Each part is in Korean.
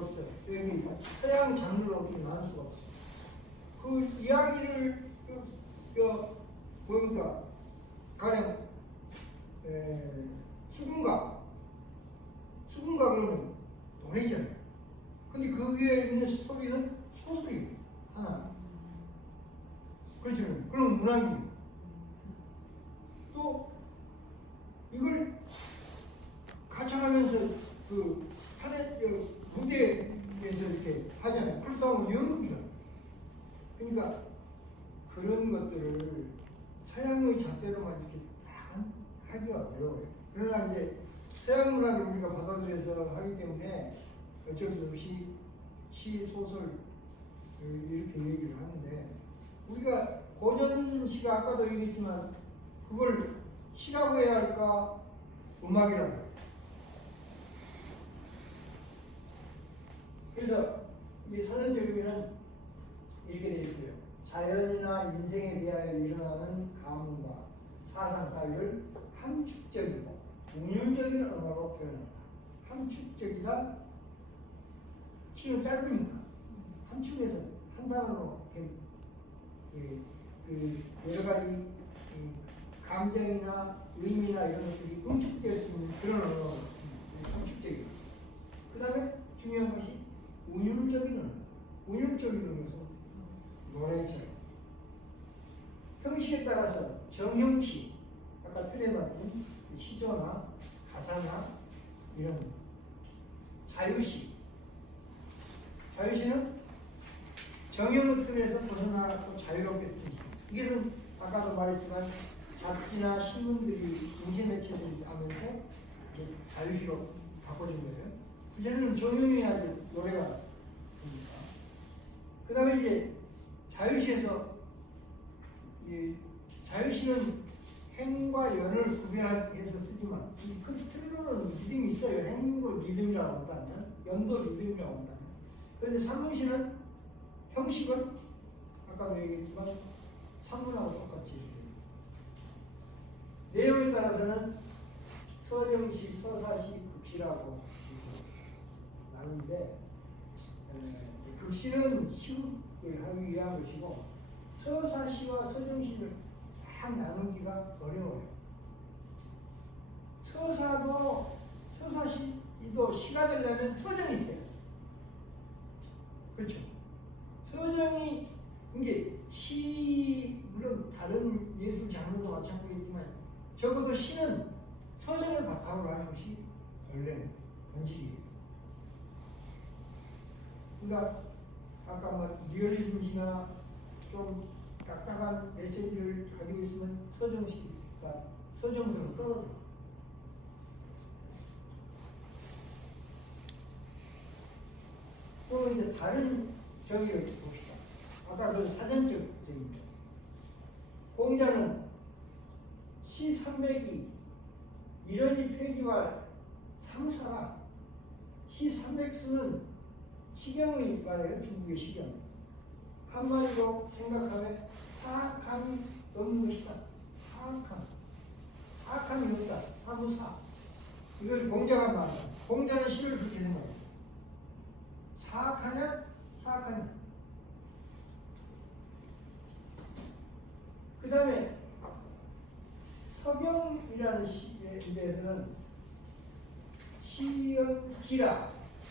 수가 없어요. 여기 서양 장르를 어떻게 나눌 수가 없어요. 그 이야기를 뭡니까? 가령 수군가 그러면 노래잖아요. 근데 그 위에 있는 스토리는 소설이에요. 하나. 그렇죠. 그럼 문학이에요. 또 이걸 가창하면서 그 무대에서 이렇게 하잖아요. 그렇다 보면 연극이잖아요. 그러니까 그런 것들을 서양의 잣대로만 이렇게 다 하기가 어려워요. 그러나 이제 서양 문화를 우리가 받아들여서 하기 때문에 어쩔 수 없이 시, 소설 이렇게 얘기를 하는데, 우리가 고전 시가 아까도 얘기했지만 그걸 시라고 해야 할까 음악이라고 해요. 그래서 이 서전적이면 이렇게 되어 있어요. 자연이나 인생에 대하여 일어나는 감흥과 사상 따위를 함축적이고 운율적인 언어로 표현한다. 함축적이다. 시는 짧으니까 함축해서 한 단어로 그 여러 가지 감정이나 의미나 이런 것들이 응축될 수 있는 그런 언어로 함축적이다. 그 다음에 중요한 것이 운율적인 언어. 운율적인 언어에서 노래처럼 형식에 따라서 정형식, 아까 틀에 맡은 시조나 가사나 이런 자유식, 자유시는 정형의 틀에서 벗어나고 자유롭게 쓰는 식. 이것은 아까도 말했지만 잡지나 신문들이 인쇄매체들이 하면서 이제 자유시로 바꿔준 거예요. 이제는 정형해야지 노래가 됩니다. 그 다음에 이제 자유시에서 이 자유시는 행과 연을 구별해서 쓰지만 큰 틀로는 리듬이 있어요. 행도 리듬이라고 한다면, 연도 리듬이라고 한다면. 그런데 산문시는 형식은 아까도 얘기했지만 산문하고 똑같이 내용에 따라서는 서정시, 서사시, 급시라고 나누는데, 급시는 시국을 하기 위한 것이고 서사시와 서정시를 딱 나누기가 어려워요. 서사도 서사시도 시가 되려면 서정이 있어요. 그렇죠. 서정이 이게 시, 물론 다른 예술 장르도 마찬가지겠지만 적어도 시는 서정을 바탕으로 하는 것이 원래는 본질이에요. 그러니까 아까 뭐 리얼리즘이나 좀 딱딱한 메시지를 가지고 있으면 서정시가 서정성은 떨어져. 또 이제 다른 저기를 봅시다. 아까 그 사전적 적입니다. 공자는 시 300이 이런이 폐기와 상사라. 시 300수는 시경의 말이에요. 중국의 시경. 한마디로 생각하면 사악함이 없는 것이다. 사악함이 없다. 사무사. 이걸 공자가 말한다. 공자는 시를 그렇게 생각했어. 사악하냐? 그 다음에 서경이라는 시에 대해서는 시연지라.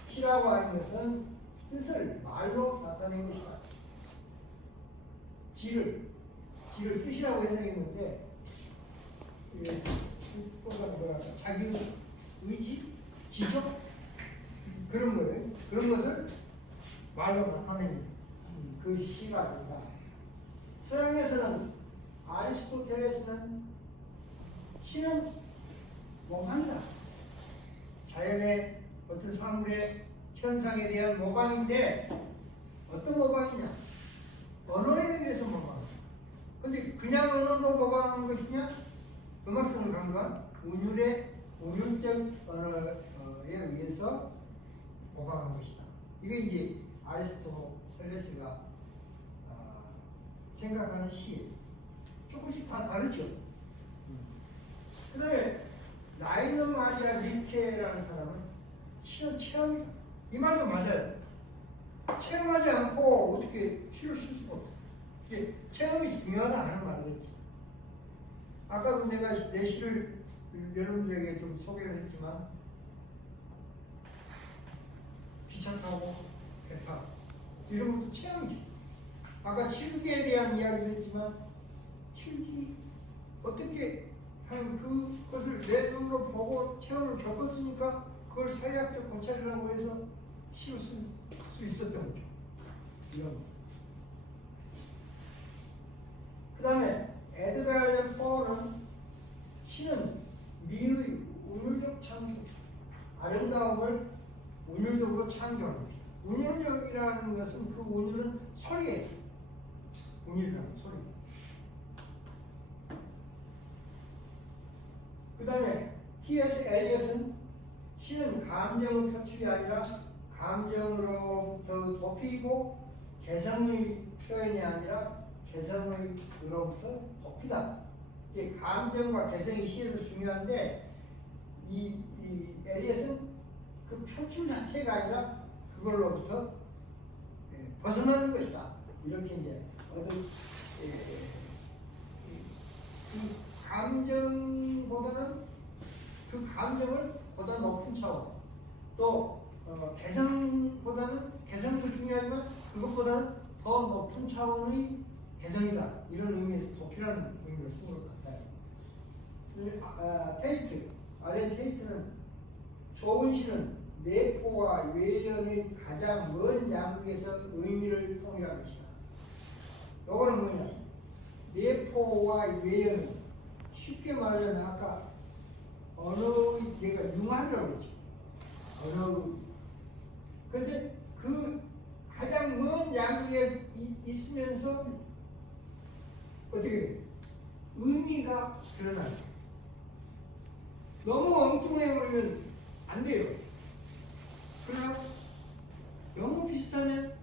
시라고 하는 것은 뜻을 말로 나타낸 것이다. 지를 뜻이라고 해석했는데, 자기 의지, 지적 그런 거예요. 그런 것을 말로 나타내는 그 시가 아니다. 서양에서는 아리스토텔레스는 시는 모방이다. 자연의 어떤 사물의 현상에 대한 모방인데, 어떤 모방이냐? 언어에 의해서 모방합니다. 근데 그냥 언어로 모방하는 것이냐? 음악성을 강조한 운율적 언어에 의해서 모방한 것이다. 이게 이제 아리스토텔레스가 생각하는 시예요. 조금씩 다 다르죠. 그 다음에 라이너 마리아 릴케라는 사람은 시는 체험이다. 이 말도 맞아요. 체험하지 않고 어떻게 시를 쓸 수가 없어요. 이게 체험이 중요하다 하는 말이겠지. 아까도 내가 내 시를 여러분들에게 좀 소개를 했지만 기차 타고 배 타고 이런 것도 체험이죠. 아까 칠기에 대한 이야기도 했지만 칠기 어떻게 하는 그것을 내 눈으로 보고 체험을 겪었으니까 그걸 사회학적 관찰이라고 해서 시를 쓸 수 있었던 거죠. 이런 거. 그 다음에 에드가 앨런 포는 시는 미의 운율적 창조, 아름다움을 운율적으로 창조하는 것이다. 운율적이라는 것은 그 운율은 소리예요. 운율이라는 소리. 그 다음에 T.S. 엘리엇은 시는 감정의 표출이 아니라 감정으로부터 덮이고 개성의 표현이 아니라 개성으로부터 덮이다. 이게 감정과 개성이 시에서 중요한데 이 엘리엇은 그 표출 자체가 아니라 그걸로부터 벗어나는 것이다. 이렇게 이제 어떤 이 감정보다는 그 감정을 보다 높은 차원 또 개성보다는 개성도 중요하지만 그것보다는 더 높은 차원의 개성이다. 이런 의미에서 도피라는 의미를 쓴 것 같아요. 테이트, 알렌 테이트는 좋은 시는 내포와 외연의 가장 먼 양극에서 의미를 통일한 것이다. 요거는 뭐냐? 내포와 외연은 쉽게 말하자면 아까 언어의 얘가 융합이라고 했지. 언어. 근데 그 가장 먼 양극에 있으면서 어떻게 돼? 의미가 드러나요. 너무 엉뚱해 버리면 안 돼요. 그러나 너무 비슷하면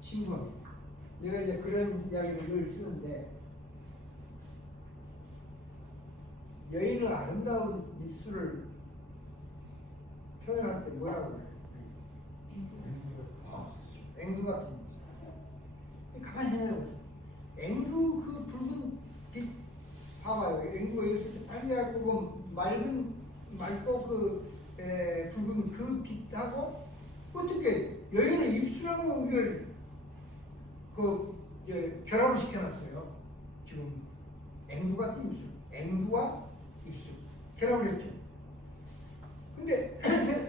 진부합니다. 내가 이제 그런 이야기를 늘 쓰는데 여인의 아름다운 입술을 표현할 때 뭐라고 그래요? 앵두 같은 거. 가만히 생각해보세요. 앵두 그 붉은 빛 봐봐요. 앵두가 있을 때 빨개갖고 맑고 그 붉은 그 빛하고 어떻게 여인의 입술하고 이걸 결합을 시켜놨어요. 지금 앵두 같은 입술, 앵두와 입술 결합을 했죠. 근데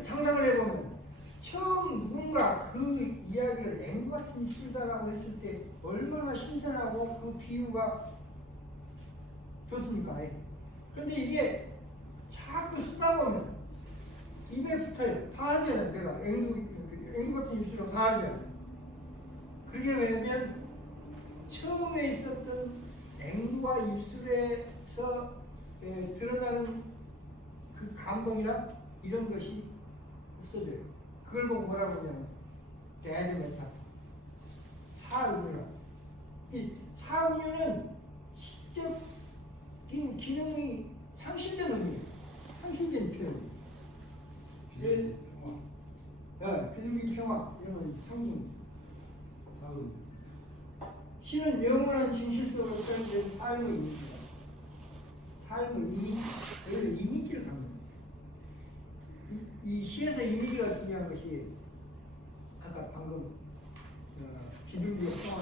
상상을 해보면 처음 누군가 그 이야기를 앵두 같은 입술다라고 했을 때 얼마나 신선하고 그 비유가 좋습니까? 그런데 이게 자꾸 쓰다 보면 입에 붙어요. 다 알잖아요. 내가 앵두 같은 입술로 다 알잖아요. 그렇게 되면 처음에 있었던 앵과 입술에서 드러나는 그 감동이나 이런 것이 없어져요. 그걸 보고 뭐라고 하냐면 배드 메타포, 사음유라. 이 사음유는 시적인 기능이 상실된 의미예요. 상실된 표현. 비둘기 평화 이런 건 상징. 시는 영원한 진실 속으로 표현된 삶의 이미지다. 삶의 이미지, 여기서 이미지를 담는 거예요. 이 시에서 이미지가 중요한 것이 아까 방금 비둘기의 평화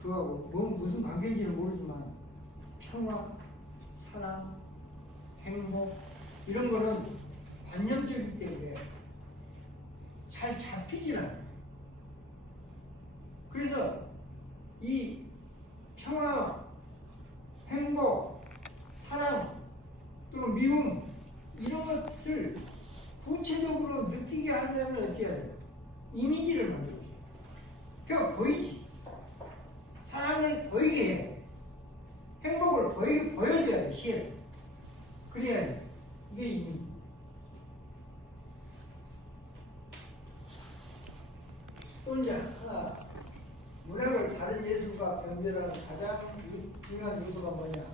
그거하고 무슨 관계인지는 모르지만 평화, 사랑, 행복 이런 거는 관념적이기 때문에 잘 잡히질 않아요. 그래서 이 평화, 행복, 사랑 또는 미움 이런 것을 구체적으로 느끼게 하려면 어떻게 해야 돼요? 이미지를 만들어줘요. 그러니까 보이지. 사랑을 보이게 해야 돼. 행복을 보여줘야 돼, 시에서. 그래야 돼. 이게 이미지. 또 이제 하나, 문학을 다른 예술과 변별하는 가장 중요한 요소가 뭐냐?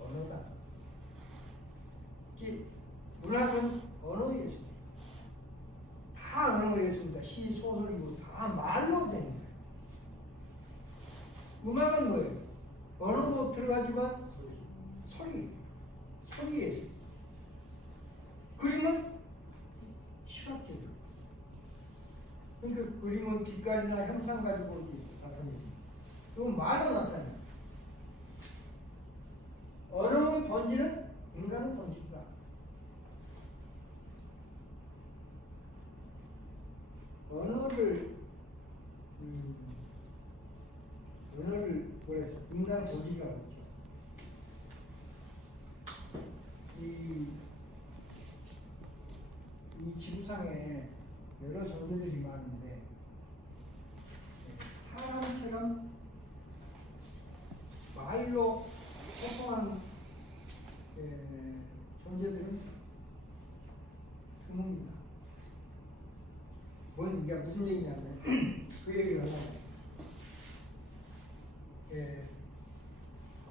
언어다. 문학은 언어 예술. 다 말로 되는 거예요. 음악은 뭐예요? 언어도 들어가지만 소리예요. 그림은 시각적이에요. 그러니까 그림은 빛깔이나 형상 가지고 나타내죠. 그리고 말로 나타내요. 언어의 본질은 인간의 본질이다. 언어를 뭐라 했어? 인간 본질이라고 했죠. 이 지구상에 여러 존재들이 많은데 사람처럼 말로 소통한 존재들은 드뭅니다. 이게 무슨 얘기냐면 그 얘기를 하잖아요.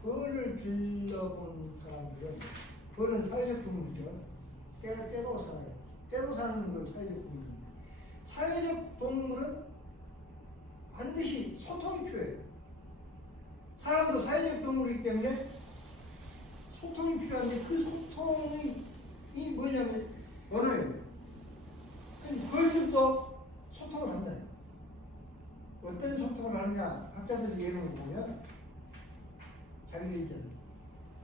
벌을 길러본 사람들은 벌은 사회적 동물이죠. 때로 살아요. 때로 사는 건 사회적 동물인데 사회적 동물은 반드시 소통이 필요해요. 사람도 사회적 동물이기 때문에 소통이 필요한데 그 소통이 뭐냐면 언어예요. 벌들도 소통을 한다. 어떤 소통을 하느냐 학자들이 예를 보면 자기들 있잖아요.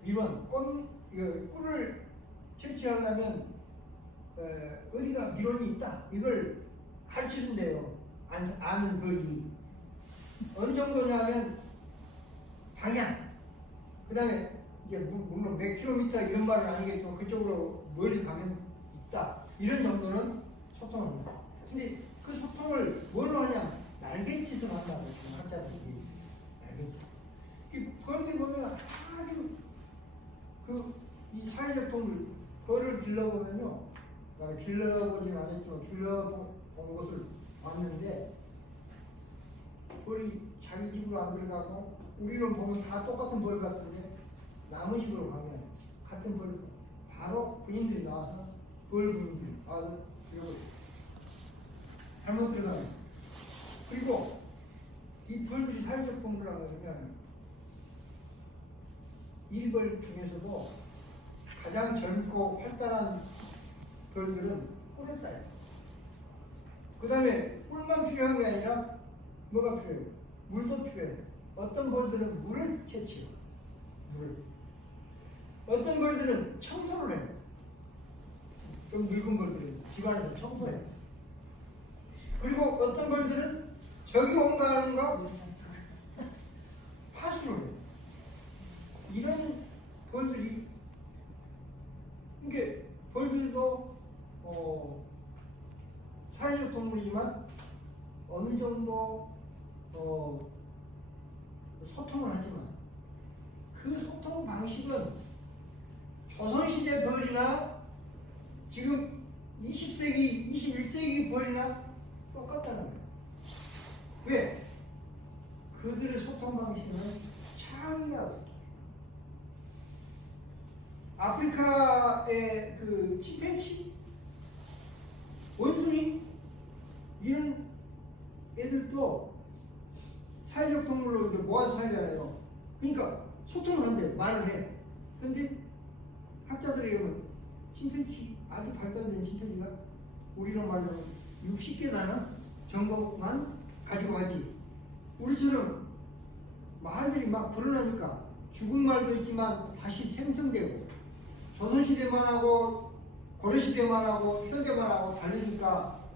밀원 꿀을 채취하려면 어디가 밀원이 있다 이걸 가르치는데요. 아는 벌이 어느 정도냐면 방향, 그 다음에 이제 물론 몇 킬로미터 이런 말은 아니겠지만 그쪽으로 멀리 가면 있다 이런 정도는 소통을 합니다. 근데 그 소통을 뭘로 하냐? 날갯짓을 한다고 학자들이 날갯짓. 이 벌들 보면 아주 이 사회적 동물 벌을 길러보면요. 나는 길러보진 않았지만 길러본 곳을 봤는데 벌이 자기 집으로 안 들어가고 우리는 보면 다 똑같은 벌 같은데 남의 집으로 가면 같은 벌 바로 부인들이 나와서 벌 부인들이 나와서 들어가요. 잘못 들어가요. 그리고 이 벌들이 사회적 동물이라고 하면 일벌 중에서도 가장 젊고 활달한 벌들은 꿀을 따요. 그 다음에 꿀만 필요한 게 아니라 뭐가 필요해요? 물도 필요해요. 어떤 벌들은 물을 채취해요. 어떤 벌들은 청소를 해요. 좀 늙은 벌들은 집안에서 청소해요. 그리고 어떤 벌들은 저기 온가하는 거 파수를 해요. 이런 벌들이 이게 벌들도 사회적 동물이지만 어느 정도 소통을 하지만 그 소통 방식은 조선시대 벌이나 지금 20세기, 21세기 벌이나 똑같다는 거예요. 왜? 그들의 소통 방식은 차이가 없어요. 아프리카의 그 침팬지, 원숭이 이런 애들도 사회적 동물로 이제 모아서 살잖아요. 그러니까 소통을 한대요. 말을 해. 근데 학자들이 보면 침팬지, 아주 발달된 침팬지가 우리로 말하면 60개 단어 정도만 가지고 가지. 우리처럼 말들이 막 불어나니까 죽은 말도 있지만 다시 생성되고 조선시대만 하고 고려시대만 하고 현대만 하고 다르니까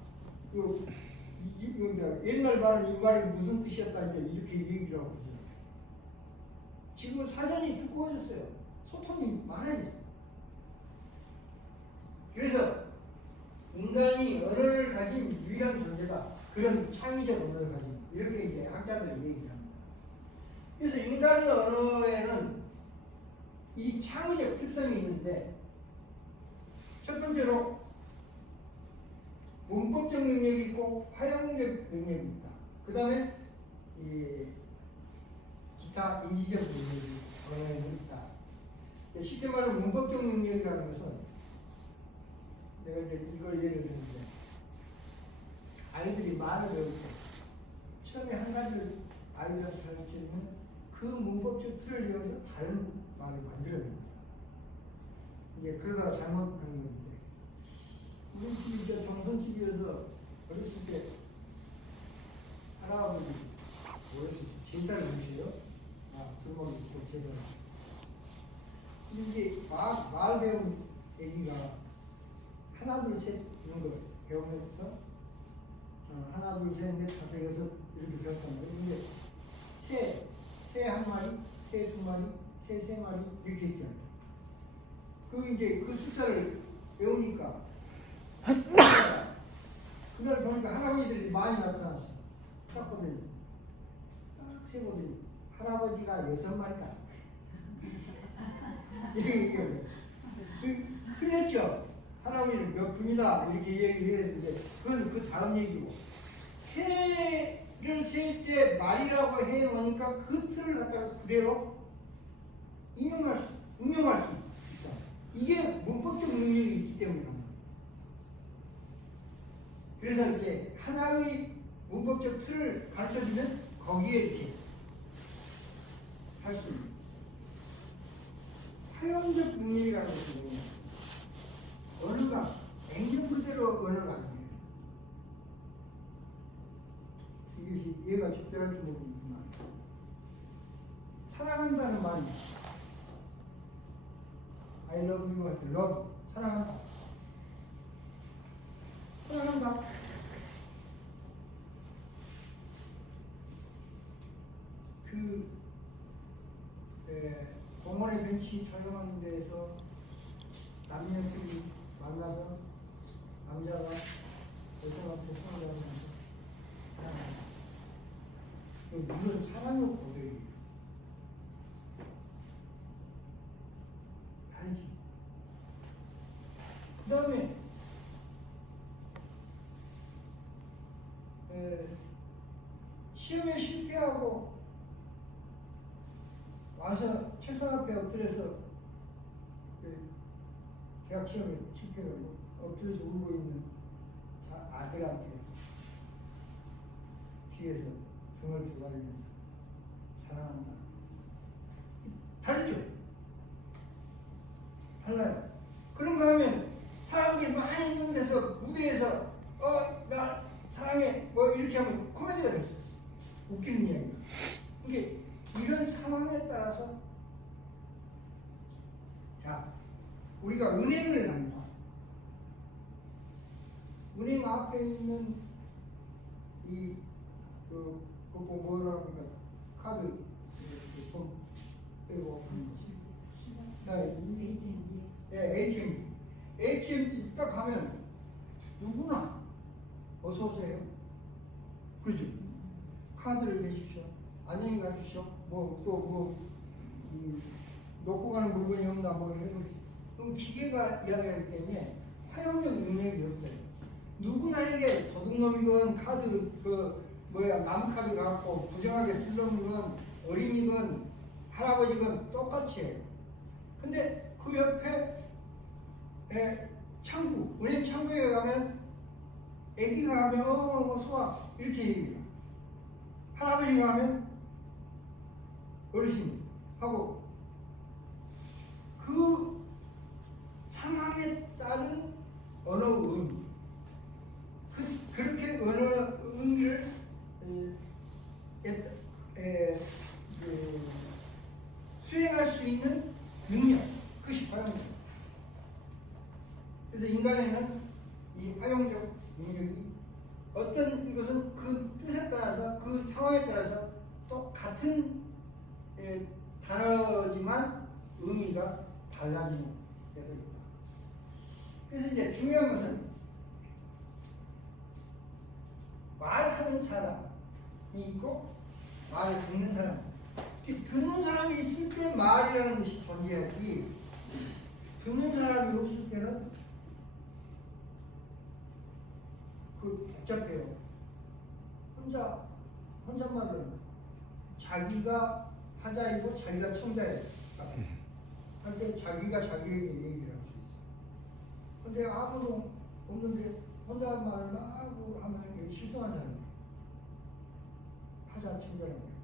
옛날 말은 이 말이 무슨 뜻이었다 이렇게 얘기를 하고 있어요. 지금은 사전이 두꺼워졌어요. 소통이 많아졌어요. 그래서 인간이 언어를 가진 유일한 존재다. 그런 창의적 언어를 가진 이렇게 이제 학자들이 얘기합니다. 그래서 인간의 언어에는 이 창의적 특성이 있는데 첫 번째로 문법적 능력이 있고 화형적 능력이 있다. 그 다음에 기타 인지적 능력이 언어에는 있다. 쉽게 말하면 문법적 능력이라는 것은 내가 이제 이걸 예를 드는데 아이들이 말을 배울 때 처음에 한 가지를 아이들한테 가르치면 그 문법적 틀을 이용해서 다른 말을 만들어냅니다. 이제 그러다가 잘못하는 건데, 우리 집이 저 정선집이어서 어렸을 때 할아버지 어렸을 때 제사를 주세요. 두루마리 입고 제사를. 이제 말 배운 애기가 하나 둘 셋 이런 거 배우면서 하나 둘 셋 넷 다섯 여섯 이렇게 배웠단 말이에요. 근데 새 한 마리, 새 두 마리, 새 세 마리 이렇게 했잖아요. 이제 그 숫자를 배우니까 그날 보니까 할아버지들이 많이 나타났어. 딱 보더니 세보더니 할아버지가 6마리다. 이렇게 얘기해요. 틀렸죠? 할아버지는 몇 분이다 이렇게 얘기했는데 그건 그 다음 얘기고, 새를 셀 때 말이라고 해놓으니까 그 틀을 갖다가 그대로 응용할 수 있다. 이게 문법적 능력이 있기 때문이다. 그래서 이렇게 하나의 문법적 틀을 가르쳐주면 거기에 이렇게 할 수 있는 활용적 능력이라는 것은 언어가 액면 그대로 언어가 아니에요. 이것이 이해가 적절할지 모르겠지만 사랑한다는 말이 I love you 할 때 love 사랑한다. 공원의 벤치 조용한 데에서 남녀들이 만나서 남자가 여성한테 손을 잡으면서 사랑한다. 이건 사랑의 고백이에요. 다르지. 그 다음에 시험에 실패하고 와서 책상 앞에 엎드려서 대학 시험에 실패하고 엎드려서 울고 있는 아들한테 뒤에서 등을 두드리면서 사랑한다. 다르죠? 달라요. 그런가 하면 사람들이 많이 있는 데서 무대에서 나 사랑해 뭐 이렇게 하면 코미디가 될 수 있어. 웃기는 이야기가. 이게 이런 상황에 따라서 자 우리가 은행을 갑니다. 은행 앞에 있는 뭐라 합니까? 카드 손 빼고 ATM 딱 가면 누구나 어서 오세요. 그렇죠? 카드를 대십시오. 안녕히 가십시오. 놓고 가는 물건이 없나 기계가 이야기하기 때문에 활용력 능력이 없어요. 누구나에게 도둑놈이건 카드 나무 카드 갖고 부정하게 쓰려면 어린이건 할아버지건 똑같이 해요. 근데 그 옆에 은행 창구에 가면 애기가 가면 어서 와 이렇게 얘기해요. 할아버지가 하면 어르신 하고 그 상황에 따른 언어 의미 그렇게 언어 의미를 수행할 수 있는 능력 그것이 활용입니다. 그래서 인간에는 이 활용적 능력이 어떤 것은 그 뜻에 따라서 그 상황에 따라서 또 같은 단어지만 의미가 달라지는 때도 있다. 그래서 이제 중요한 것은 말하는 사람이 있고 말 듣는 사람. 듣는 사람이 있을 때 말이라는 것이 존재하지 듣는 사람이 없을 때는 복잡해요. 혼잣말로 자기가 하자이고 자기가 청자예요. 할 때 자기가 자기에게 얘기를 할 수 있어요. 근데 아무도 없는데 혼잣말을 하고 하면 실성한 사람이에요. 화자청결한 거예요.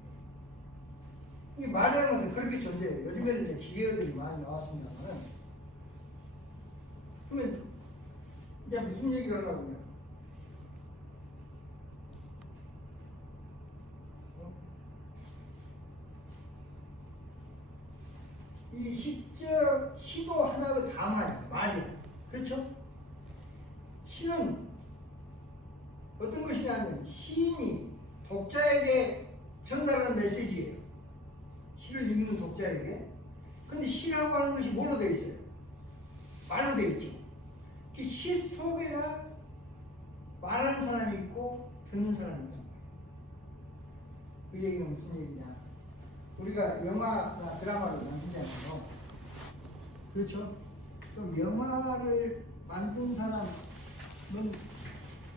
이 말이라는 것은 그렇게 존재해요. 요즘에는 이제 기계어들이 많이 나왔습니다만. 그러면 이제 무슨 얘기를 하려고요? 이 시도 하나가 담아요. 말이야. 그렇죠? 시는 어떤 것이냐면 시인이 독자에게 전달하는 메시지예요. 시를 읽는 독자에게. 근데 시라고 하는 것이 뭘로 되어 있어요? 말로 되어 있죠. 이 시 속에가 말하는 사람이 있고 듣는 사람이 있다. 그 얘기는 무슨 얘기냐? 우리가 영화나 드라마를 만들잖아요. 그렇죠? 그럼 영화를 만든 사람은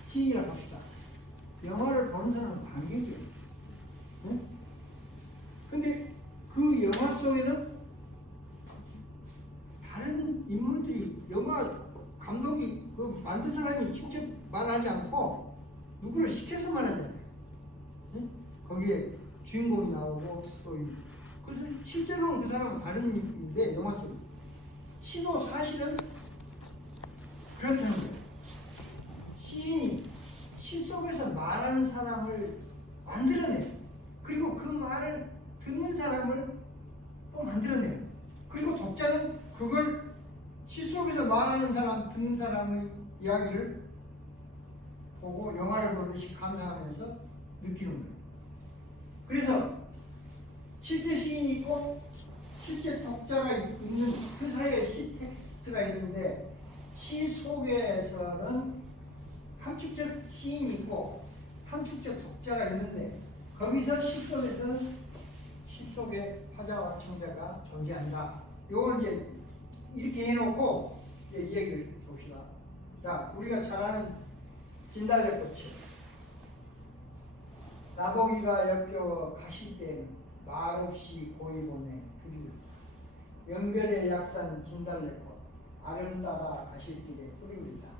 시인이라고 합시다. 영화를 보는 사람은 관객이에요. 응? 근데 그 영화 속에는 다른 인물들이 영화 감독이 그 만든 사람이 직접 말하지 않고 누구를 시켜서 말하잖아요. 응? 거기에 주인공이 나오고 또 그것은 실제로는 그 사람은 다른 인물인데 영화 속에 시도 사실은 그렇다는 거예요. 시인이 시 속에서 말하는 사람을 만들어내요. 그리고 그 말을 듣는 사람을 또 만들어내요. 그리고 독자는 그걸 시 속에서 말하는 사람, 듣는 사람의 이야기를 보고 영화를 보듯이 감상하면서 느끼는 거예요. 그래서 실제 시인이 있고 실제 독자가 있는 그 사이에 시 텍스트가 있는데 시 속에서는 함축적 시인이 있고 함축적 독자가 있는데 거기서 시 속에서는 시 속에 화자와 청자가 존재한다. 요걸 이제 이렇게 해놓고 이제 이 얘기를 봅시다. 자, 우리가 잘 아는 진달래꽃이 나보기가 역겨워 가실 때에는 말없이 고이 보내 그리고 연별의 약산 진달래꽃 아름다다 가실 길에 뿌리우리다.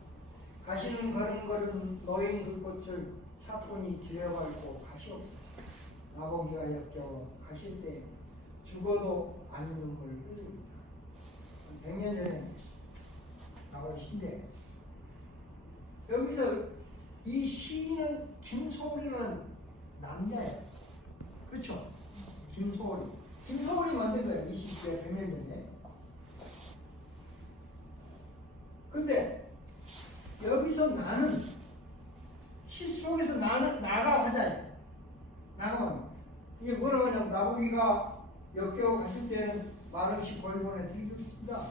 가시는 걸음걸음 노인 그 꽃을 차분히 들여밟고 가시옵소서. 나보기가 역겨워 가실 때 죽어도 아닌 눈물 흘립니다. 100년 전에 나온 시인데 여기서 이 시인은 김소월이라는 남자예요. 그렇죠? 김소월이. 김소월이 만든 거예요. 20대 100년 전에. 근데 여기서 나는 시 속에서 나가 하자예요. 나가면 이게 뭐라고 하냐면 나보기가 역겨워 가실 때는 말없이 고이 보내드리겠습니다.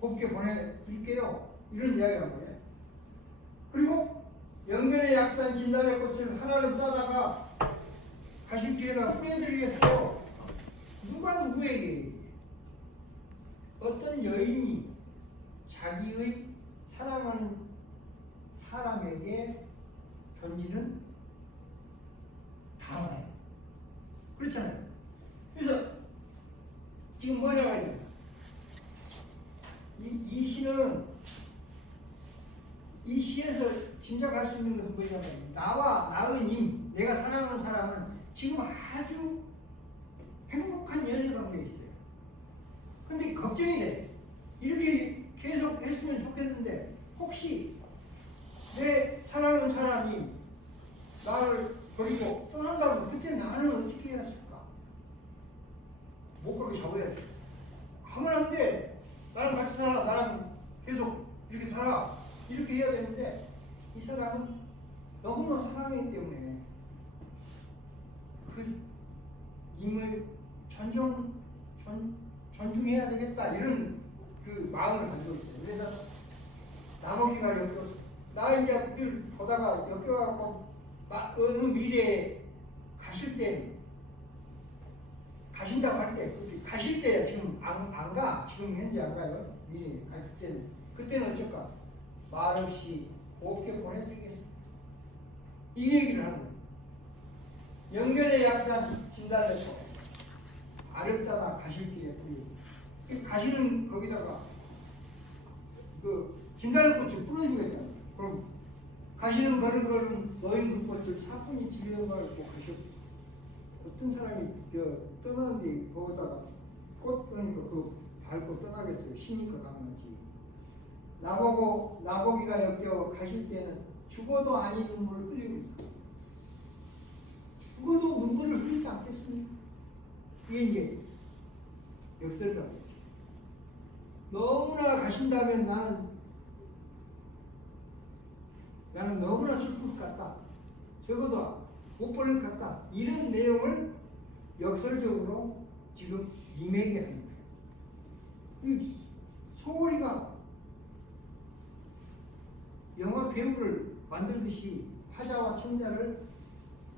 곱게 보내드릴게요. 이런 이야기란 거예요. 그리고 영면의 약산 진달래꽃을 하나를 따다가 가실 길에다 뿌려드리겠어요. 누가 누구에게 얘기해요? 어떤 여인이 자기의 사랑하는 사람에게 던지는 단어예요. 그렇잖아요. 그래서 지금 뭐라고 해야 돼요? 이 시는 이 시에서 짐작할 수 있는 것은 뭐냐면 나와 나의 님, 내가 사랑하는 사람은 지금 아주 행복한 연애 관계에 있어요. 근데 걱정이 돼. 이렇게 계속 했으면 좋겠는데 혹시 내 사랑하는 사람이 나를 버리고 떠난다면 그때 나는 어떻게 해야 할까? 못 가게 잡아야지. 하면 안 돼. 나랑 같이 살아. 나랑 계속 이렇게 살아. 이렇게 해야 되는데 이 사람은 너무나 사랑하기 때문에 그 님을 존중해야 되겠다 이런 그 마음을 가지고 있어요. 그래서 나머지가 역겨워 나 이제 늘 보다가 역겨워갖고 어느 미래에 가실 때 가신다고 할 때 가실 때 지금 안 가. 지금 현재 안 가요. 미래에 갈 그때는 어쩔까? 말없이 곱게 보내드리겠습니다. 이 얘기를 하는 거예요. 연결의 약산 진달래꽃 아름다다 가실 길에 뿌리 가시는 거기다가 그 진달래꽃을 뿌려주겠다. 그럼 가시는 걸음걸음 너희 그 꽃을 사뿐히 지려가지고 가시옵소서. 어떤 사람이 떠나는데 거기다가 꽃 그러니까 그 밟고 떠나겠어요. 시니까 가는지. 나보기가 역겨워 가실 때는 죽어도 아니 눈물을 흘리고 있다. 죽어도 눈물을 흘리지 않겠습니까? 이게 이제 역설적. 너무나 가신다면 나는 너무나 슬플 것 같다. 적어도 못 보낼 것 같다. 이런 내용을 역설적으로 지금 임에게 하는 거예요. 이 송오리가 영화 배우를 만들듯이 화자와 청자를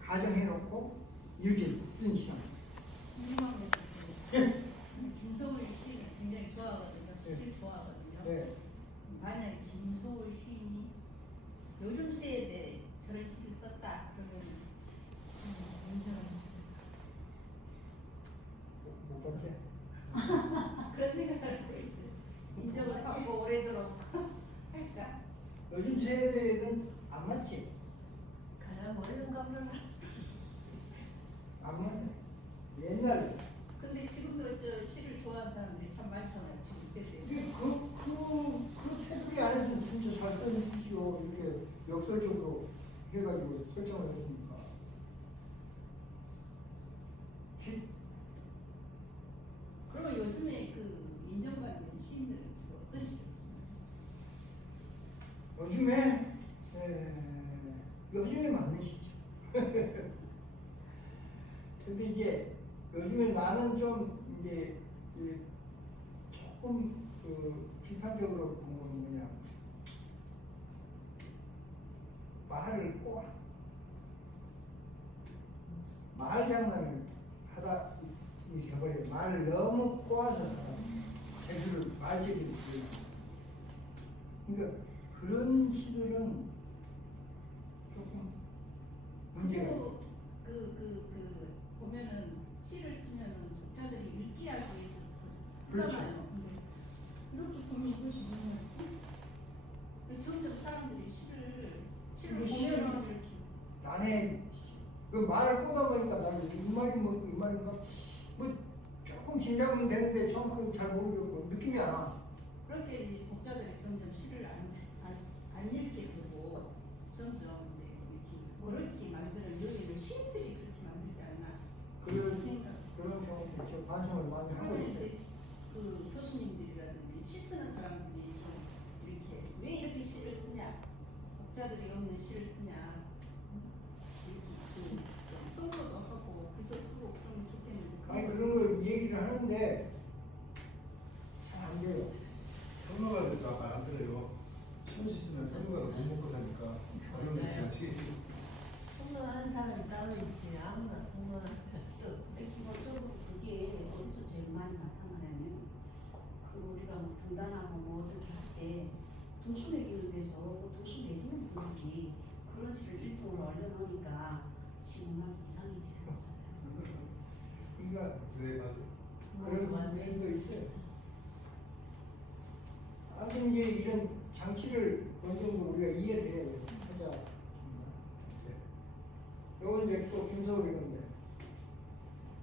가정해놓고 이렇게 쓴 시간. 김소월 시를 굉장히 좋아하거든요. 시를 좋아하거든요. 네. 만약 김소월 시인이 요즘 세대에 저런 시를 썼다 그러면 인정합니다. 못 봤지? 그런 생각을 하고 있어요. 인정을 하고 오래도록 할까? 요즘 세대는 안 맞지? 가라 모르는가 보면. 안 맞네. 옛날 근데 지금도 저 시를 좋아하는 사람들이 참 많잖아요. 지금 세대에. 그 테두리 안에서는 진짜 잘 써주시오. 이렇게 역설적으로 해가지고 설정을 했으니까. 그러면 요즘에 그 인정받는 시인들은 주로 어떤 시를 쓰나요? 요즘에 맞는 시죠. 근데 이제 요즘에 나는 좀 이제 조금 비판적으로 본 건 뭐냐, 말을 꼬아 말 장난을 하다 이 돼버려요. 말을 너무 꼬아서 제대로 말제기를 쓰요. 그러니까 그런 시들은 조금 문제가 있어요. 보면은 시를 쓰면은 독자들이 읽기 하기 위해서 그렇죠. 쓰잖아요. 근데 이렇게 보면 이것이 뭐냐? 점점 사람들이 시를 이게 보면은 이렇게 나네 그 말을 꼬다 보니까 나는 이 말이 뭐 이 말인가 뭐 조금 짐작은 되는데 정확하게 잘 모르겠고 느낌이 안 와. 그럴 때 이제 독자들이 점점 시를 안 읽게 되고 점점 이제 이렇게 멀어지게 만드는 요리를 시인들이 그렇게 만들지 않나 그런 생각. 그런 경우도 있죠. 반성을 많이 하고 그러면 있어요. 이제 그 교수님들이라든지 시 쓰는 사람들이 좀 이렇게 왜 이렇게 시를 쓰냐, 독자들이 없는 시를 쓰냐, 좀 성도도 하고 글도 쓰고 그러면 좋겠는데. 아니 그런 걸 얘기를 하는데 잘 안 돼요. 평론가 될까 말안 들어요. 시옷 있으면 평론가가 못 먹고 사니까 얼른 있어야지. 통과하는 사람이 따로 있지 아무나 통과하는 사람도 기본적으로 그게 어디서 제일 많이 나타나냐면 그 우리가 뭐 등단하고 뭐 어떻게 할 때 등수 매기는 데서 등수 매기는 분들이 그런 시를 1등으로 올려놓으니까 시문학이 이상해지는 거잖아요. 그러니까 네 맞아. 그런 면도 있어요. 아무튼 이제 이런 장치를 어느 정도 우리가 이해를 해야 돼요. 하자. 요건 이제 또 김서울이건데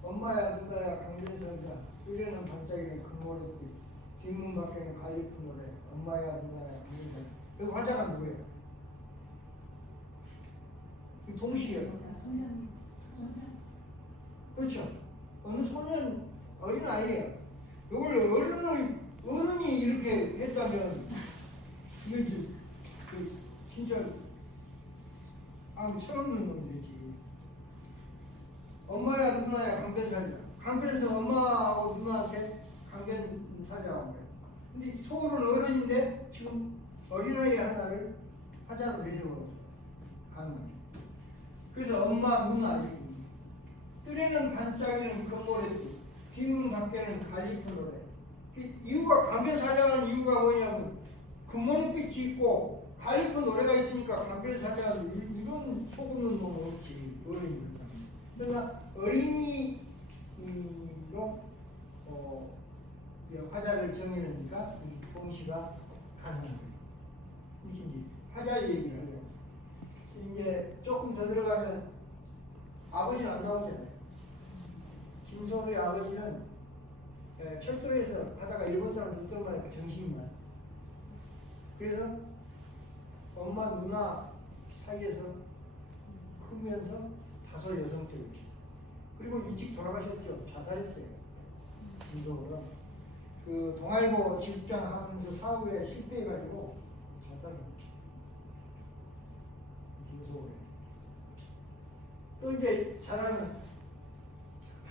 엄마야 누나야 강변선자 뚜레는 반짝이는 금모래빛 뒷문 밖에는 갈리픈 노래 엄마야 누나야 강변선자. 이 화자가 누구예요? 이 동시에요. 그렇죠. 어느 소년 어린 아이예요. 이걸 어른이 이렇게 했다면 이게 진짜 철없는 놈이 되지. 엄마야 누나야 강변살이야. 강변에서 엄마하고 누나한테 강변살이라고 그래. 근데 소울은 어른인데 지금 어린아이 하나를 화자로 내세워서 하는 거죠. 그래서 엄마 누나 이렇게 뚜레는 반짝이는 금모래빛 뒷문 밖에는 갈리픈 노래. 이유가 강변살이라는 이유가 뭐냐면 금모래빛이 있고 갈리픈 노래가 있으니까 강변살이라는 이런 속없는 놈은 없지. 어린이니까. 그러나 어린이로 화자를 정해놓으니까 이 동시가 가능한 거예요. 이게 이제 화자 얘기를 하려고. 이제 조금 더 들어가면 아버지는 안 나오잖아요. 김소호의 아버지는 철도에서 하다가 일본 사람 듣던 말이니까 정신만. 그래서 엄마 누나 사이에서 크면서 다소 여성적이에요. 그리고 일찍 돌아가셨죠. 자살했어요. 김소호가 그 동아일보 지국장 하면서 사업에 실패해가지고 자살했어요. 김소호가 또 이제 잘하는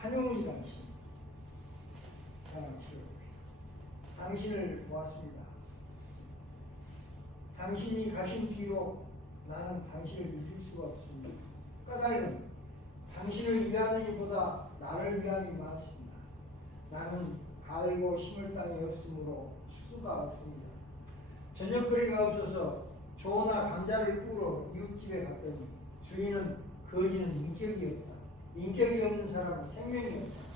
한용의 당신. 당신을 보았습니다. 당신이 가신 뒤로 나는 당신을 잊을 수가 없습니다. 까닭은 당신을 위하느니보다 나를 위함이 많습니다. 나는 갈고 심을 땅이 없으므로 추수가 없습니다. 저녁거리가 없어서 조나 감자를 꾸러 이웃집에 갔더니 주인은 거지는 인격이 없다. 인격이 없는 사람은 생명이 없다.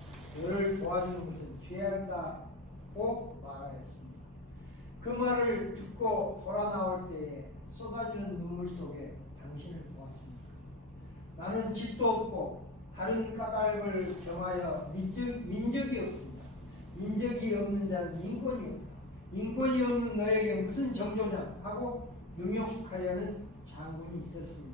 너를 도와주는 것은 죄악이다고 말하였습니다. 그 말을 듣고 돌아 나올 때에 쏟아지는 눈물 속에 당신을 보았습니다. 나는 집도 없고 다른 까닭을 경하여 민적이 없습니다. 민적이 없는 자는 인권이 없다. 인권이 없는 너에게 무슨 정조냐 하고 능욕하려는 장군이 있었습니다.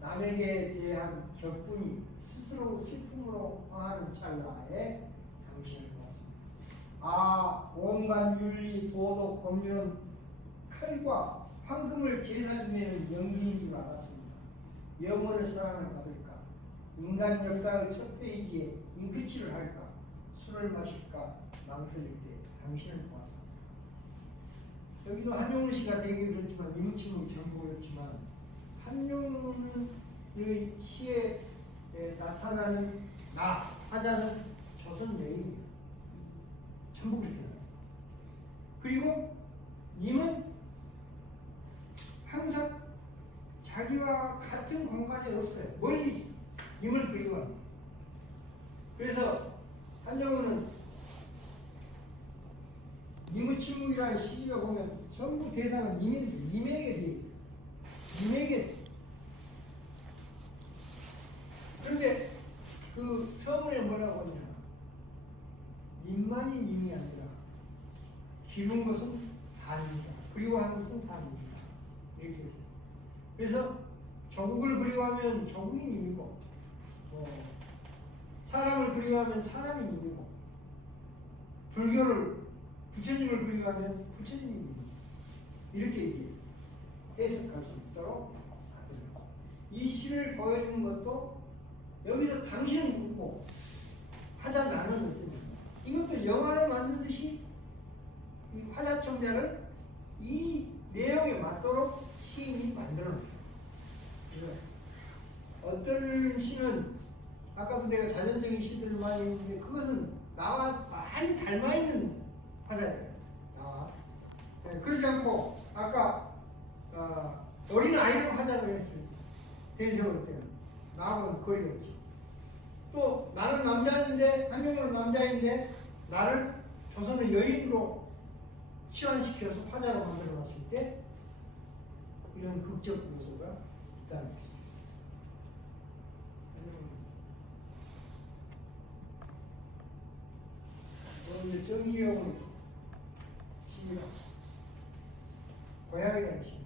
남에게 대한 격분이 스스로 슬픔으로 화하는 찰나에 당신을 보았습니다. 아, 온갖 윤리, 도덕, 법률은 칼과 황금을 제사 중에는 연기인 줄 알았습니다. 영원의 사랑을 받을까? 인간 역사의 첫 페이지에 잉크칠을 할까? 술을 마실까? 망설일 때 당신을 보았습니다. 여기도 한용운 씨가 되게 그렇지만 이문침이 전부 그렇지만 한용운의 시에 나타나는 나, 화자는 조선 여인이에요. 전부 그렇게 나와요. 그리고 님은 항상 자기와 같은 공간에 없어요. 멀리 있어. 님을 그리워합니다. 그래서 한영훈은 님의 침묵이라는 시집에 보면 전부 대상은 님에게 돼 있어요. 님에게. 그런데 그 서문에 뭐라고 하냐? 님만이 님이 아니라 기른 것은 다입니다. 그리워하는 것은 다입니다. 이렇게 했어요. 그래서 조국을 그리워하면 조국이 님이고 사람을 그리워하면 사람이 님이고 불교를 부처님을 그리워하면 부처님이 님이고 이렇게 해석할 수 있도록 만들었어요. 이 시를 보여주는 것도 여기서 당신은 누구고 화자 나는 어쩌냐 이것도 영화를 만들듯이 이 화자청자를 이 내용에 맞도록 시인이 만들어놓은 거예요. 어떤 시는 아까도 내가 자전적인 시들을 많이 했는데 그것은 나와 많이 닮아있는 화자예요. 나와. 그러지 않고 아까 어린 아이를 화자로 했어요. 대세월 때는 나하고는 거리가 있죠. 또 나는 남자인데 한명은 남자인데 나를 조선의 여인으로 치환시켜서 화자로 만들어놨을 때 이런 극적 요소가 있다는 거죠. 이제 정기용의 시입니다. 고향이라는 시.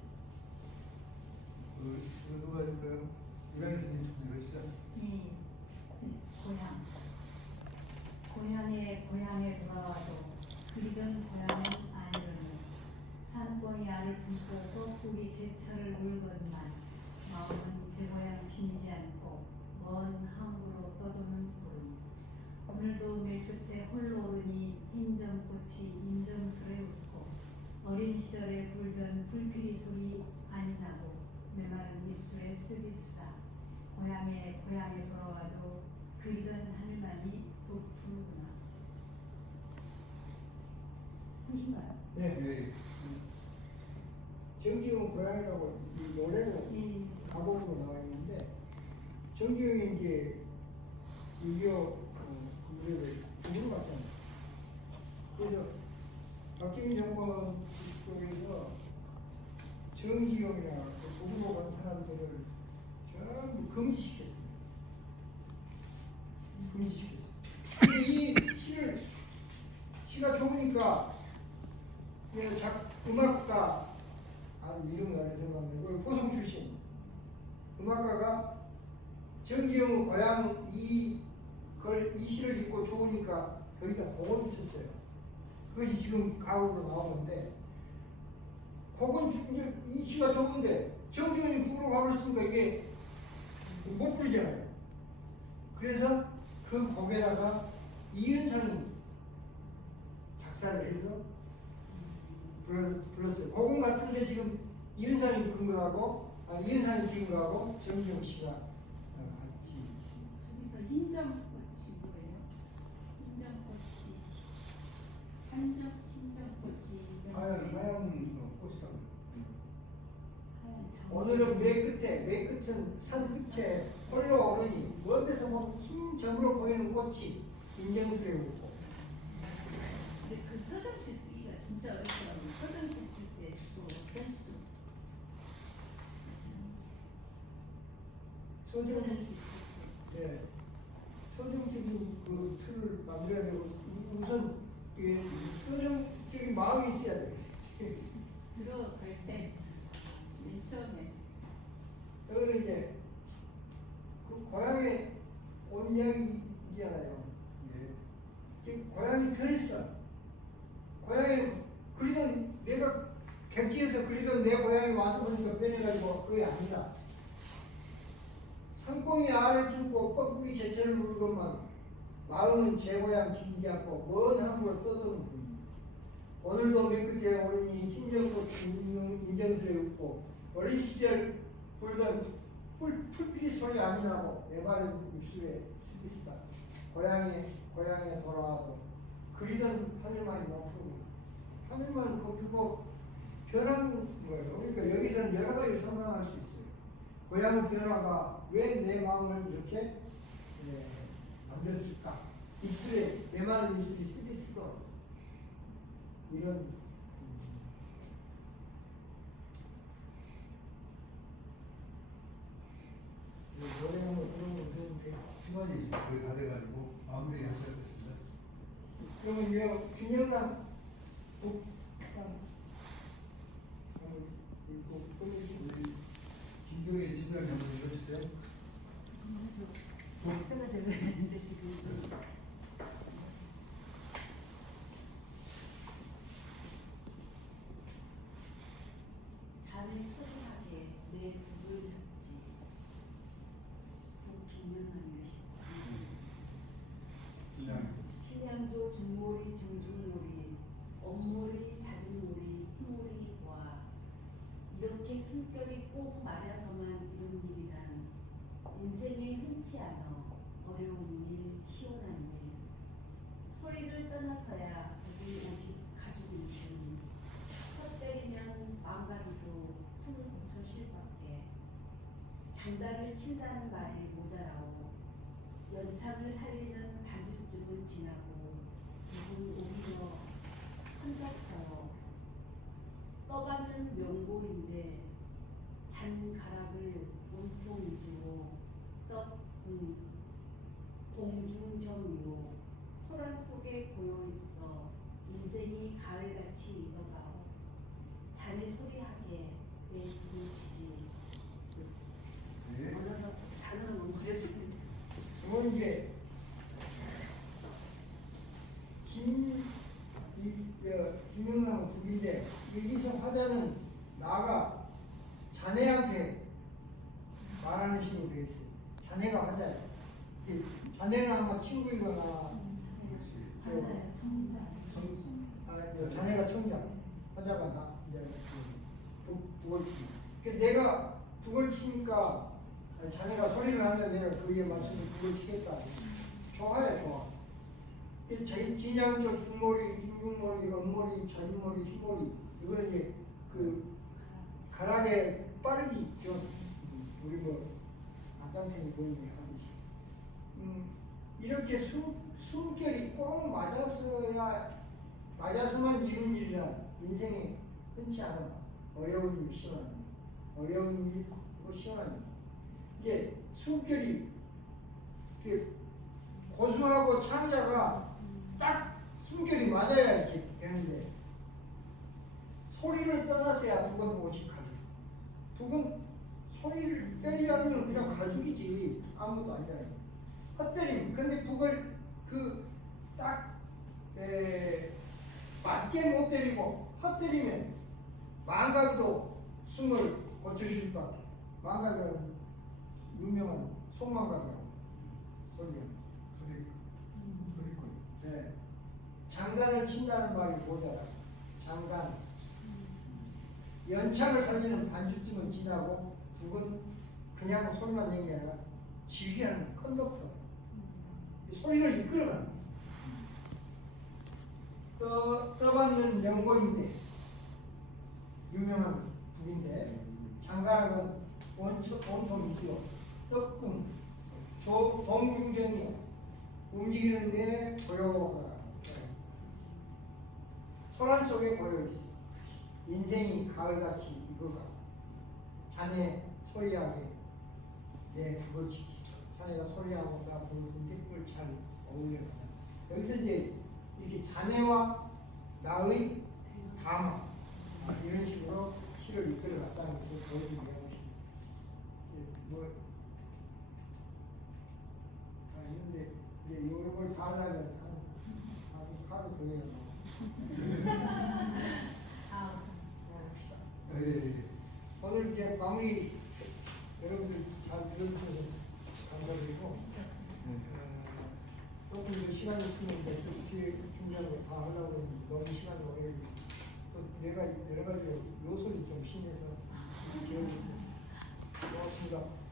누가 해줄까요? 이강희 선생님 읽으시죠. 이 고향에 돌아와도 그리던 고향은 아니로니 산권이 알을 품고도 북이 제철을 울건만 마음은 제 고향 지니지 않고 먼 항구로 떠도는 구름 오늘도 맨끝에 홀로 오르니 인정꽃이 인정스레 웃고 어린 시절에 불던 불필이 소리 안 나고 메마른 입술에 쓰기 쓰다 고향에 돌아와도 그리던 하늘만이 부푸르구나. 하신가요? 네. 네. 정기용 고향이라고 이 노래로 네. 가곡으로 나와 있는데 정기용이 이제 6.25 노래를 부르러 갔잖아요. 그래서 박정희 정권 쪽에서 정기용이나 부르러 간 사람들을 전부 금지시켰습니다. 금지시켰어요. 근데 이 시가 좋으니까 음악가 이름이 안 생각나는데 보성 출신 음악가가 정기영 고향 이 시를 읽고 좋으니까 거기다 곡을 붙였어요. 그것이 지금 가곡으로 나오는데 곡은 이 시가 좋은데 정기영이 북으로 가고 있으니까 이게 못 부르잖아요. 그래서 그 곡에다가 이은상이 작사를 해서 불렀어요. 곡은 같은데 지금 이은상이 부른 거하고 이은상이 지은 거하고 정기영 씨가 같이 저기서 흰점꽃이 뭐예요? 흰점꽃이 흰점꽃이 하얀 꽃이다. 오늘은 맨 끝은 산 끝에 홀로 오르니 먼 데서 보면 흰 점으로 보이는 꽃이 인정스레 웃고. 근데 그 서정시 쓰기가 진짜 어렵더라고요. 서정시 쓸 때 또 어떤 시도 서정, 서정시 쓸 때. 네, 서정적인 그 틀을 만들어야 되고 우선 이게 서정적인 마음이 있어야 돼요. 들어갈 때 맨 처음에 여기는 이제 그 고향에 온 이야기잖아요. 예. 지금 고향이 변했어. 고향이 그리던 내가 객지에서 그리던 내 고향이 와서 보니까 변해가지고 그게 아니다. 상공이 알을 뚫고 뻐꾸기 제철을 물건만 마음은 제 고향 지키지 않고 먼 항구로 떠도는 분. 오늘도 맨 끝에 오르니 흰정꽃이 인정스레 웃고 어린 시절 불던 풀필 소리 안 나고 내 말은 입술에 스비스다. 고향에 돌아와도 그리던 하늘만이 높고 하늘만 걷고 변한 거예요. 그러니까 여기서는 여러 가지를 상상할 수 있어요. 고향의 변화가 왜 내 마음을 이렇게 만들었을까? 입술에 내 많은 입술이 스비스도 이런 노래 한번 들어보면 시간이 거의 다 돼가지고 마무리 하셔야겠습니다. 그러면 이거 균형만 한번 읽고 끝내주시면 김경의 지도를 한번 읽어주세요. 때가 제가 했는데 지금 잔을 소중하게 내 북을 잡지 북 빈명한 것이지 친양조 중모리 중중모리 엄모리 잦은모리 흰모리 와 이렇게 숨결이 꼭 맞아서만 이런 일이란 인생에 흔치 않아 어려운 일 시원한 일 소리를 떠나서야 우리 오직 가족인 중 혀 때리면 망가리도 숨을 고쳐 쉴 밖에 장단을 친다는 말이 모자라오 연착을 살리는 반주쯤은 지나고 누군 오히려 한덕하여 떠가는 명고인데 잔가락을 온통 잊고 봉중정요 소란 속에 고여있어 인생이 가을같이 익어가오 잔의 소리하게 내 불을 치지 네. 어려서 단어가 너무 어렵습니다. 그건 이제 김영남 국인데 여기서 화자는 나가 자네한테 말하는 식으로 되어 있어요. 자네가 화자예요. 자네는 아마 친구이거나 맞아요. 청자. 자네가 청자, 화자가 나 이제 북을 치. 내가 북을 치니까 자네가 소리를 하면 내가 거기에 맞춰서 북을 치겠다. 좋아요, 좋아. 진양조 중머리, 중중머리, 엄머리, 잔머리, 흰머리 이거는 이제 그 가락에 빠르기 좀 우리 뭐 악단탱이 보이는 하듯이 이렇게 숨결이 꼭 맞아서만 이룬 일이라 인생에 흔치 않아. 어려운 일, 시원한 일, 어려운 일, 시원한 일. 이게 숨결이 고수하고 창자가 딱 숨결이 맞아야 이렇게 되는데 소리를 떠나서야 북은 오직하죠. 북은 소리를 때리지 않으면 그냥 가죽이지 아무것도 아니잖아요. 헛때림. 근데 북을 딱 맞게 못 때리고 헛때리면 망각도 숨을 고쳐줄 수밖에. 망각은 유명한 속망각이라고 소리가 그리고 네. 장단을 친다는 말이 모자라. 장단. 연착을 살리는 반주쯤은 지나고 북은 그냥 소리만 내는 게 아니라 지휘하는 컨덕터. 소리를 이끌어가는 떠받는 명곡인데 유명한 북인데 장가락은 온통이지요. 떡궁, 동궁정이요. 움직이는데 고요가 소란 속에 고여있어. 인생이 가을같이 익어가. 자네 소리하게 내 북을 지키. 자네가 소리하고 나 부르는 게 잘 어울려가. 여기서 이제 이렇게 자네와 나의 담화 이런 식으로 시를 이끌어갔다는 것을 보여주기 위한 근데 이제 이런 걸 다 하려면 하루 더 해야 오늘 이제 마무리 여러분들 잘 들어주셔서 감사드리고 조금 더 시간 있으면 이제 뒤에 중요한 거 다 하려고 했는데 너무 시간이 오래 또 내가 여러 가지 요소를 좀 신경해서 기억했어요. 고맙습니다.